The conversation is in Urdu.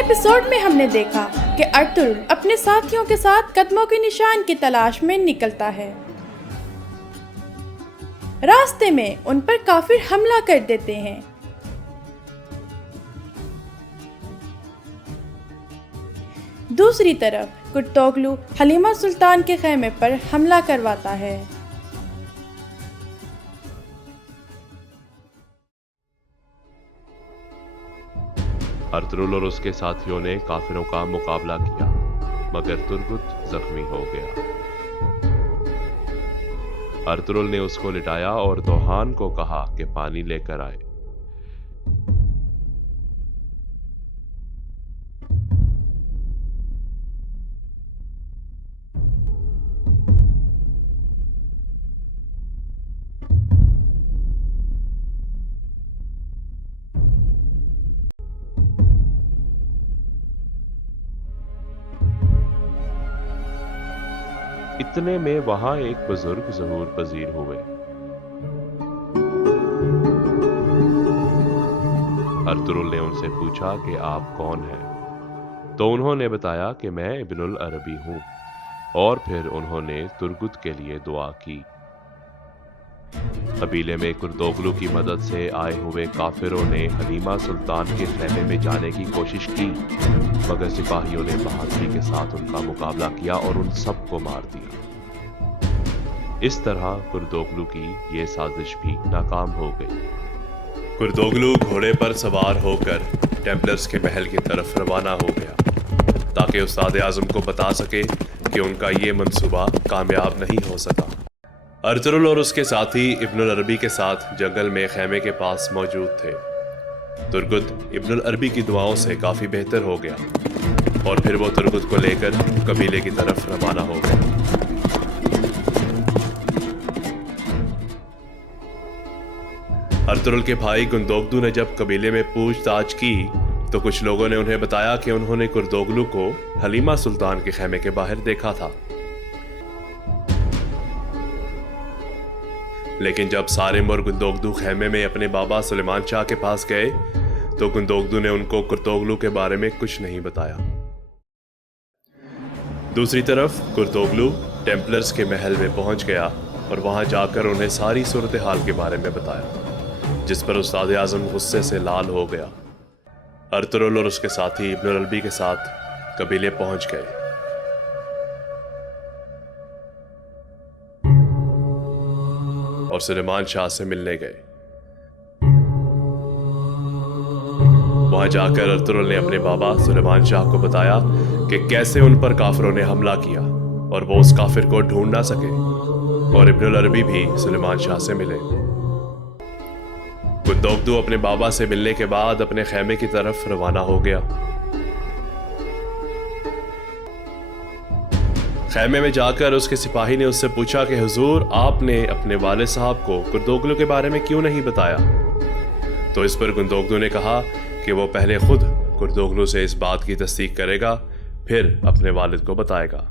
ایپیسوڈ میں ہم نے دیکھا کہ ارطغرل اپنے ساتھیوں کے ساتھ قدموں کے نشان کی تلاش میں نکلتا ہے۔ راستے میں ان پر کافر حملہ کر دیتے ہیں۔ دوسری طرف کرتوغلو حلیمہ سلطان کے خیمے پر حملہ کرواتا ہے۔ ارطغرل اور اس کے ساتھیوں نے کافروں کا مقابلہ کیا، مگر ترگت زخمی ہو گیا۔ ارطغرل نے اس کو لٹایا اور دوحان کو کہا کہ پانی لے کر آئے۔ اتنے میں وہاں ایک بزرگ ظہور پذیر ہوئے۔ ارطغرل نے ان سے پوچھا کہ آپ کون ہیں؟ تو انہوں نے بتایا کہ میں ابن العربی ہوں، اور پھر انہوں نے ترگت کے لیے دعا کی۔ قبیلے میں کرتوغلو کی مدد سے آئے ہوئے کافروں نے حلیمہ سلطان کے خیمے میں جانے کی کوشش کی، مگر سپاہیوں نے بہادری کے ساتھ ان کا مقابلہ کیا اور ان سب کو مار دیا۔ اس طرح کرتوغلو کی یہ سازش بھی ناکام ہو گئی۔ کرتوغلو گھوڑے پر سوار ہو کر ٹیمپلرز کے محل کی طرف روانہ ہو گیا، تاکہ استاد اعظم کو بتا سکے کہ ان کا یہ منصوبہ کامیاب نہیں ہو سکا۔ ارطغرل اور اس کے ساتھی ابن العربی کے ساتھ جنگل میں خیمے کے پاس موجود تھے۔ ترگت ابن العربی کی دعاؤں سے کافی بہتر ہو گیا، اور پھر وہ ترگت کو لے کر قبیلے کی طرف روانہ ہو گیا۔ ارطغرل کے بھائی گندوگدو نے جب قبیلے میں پوچھ تاچھ کی تو کچھ لوگوں نے انہیں بتایا کہ انہوں نے کرتوغلو کو حلیمہ سلطان کے خیمے کے باہر دیکھا تھا۔ لیکن جب سارم اور گندوگدو خیمے میں اپنے بابا سلیمان شاہ کے پاس گئے تو گندوگدو نے ان کو کرتوغلو کے بارے میں کچھ نہیں بتایا۔ دوسری طرف کرتوغلو ٹیمپلرز کے محل میں پہنچ گیا اور وہاں جا کر انہیں ساری صورتحال کے بارے میں بتایا، جس پر استاد اعظم غصے سے لال ہو گیا۔ ارطغرل اور اس کے ساتھی ابن العربی کے ساتھ قبیلے پہنچ گئے۔ اور سلیمان شاہ سے ملنے گئے۔ وہاں جا کر ارطغرل نے اپنے بابا سلیمان شاہ کو بتایا کہ کیسے ان پر کافروں نے حملہ کیا اور وہ اس کافر کو ڈھونڈ نہ سکے، اور ابن العربی بھی سلیمان شاہ سے ملے۔ گندوگدو اپنے بابا سے ملنے کے بعد اپنے خیمے کی طرف روانہ ہو گیا۔ خیمے میں جا کر اس کے سپاہی نے اس سے پوچھا کہ حضور، آپ نے اپنے والد صاحب کو کرتوغلو کے بارے میں کیوں نہیں بتایا؟ تو اس پر گندوگدو نے کہا کہ وہ پہلے خود کرتوغلو سے اس بات کی تصدیق کرے گا، پھر اپنے والد کو بتائے گا۔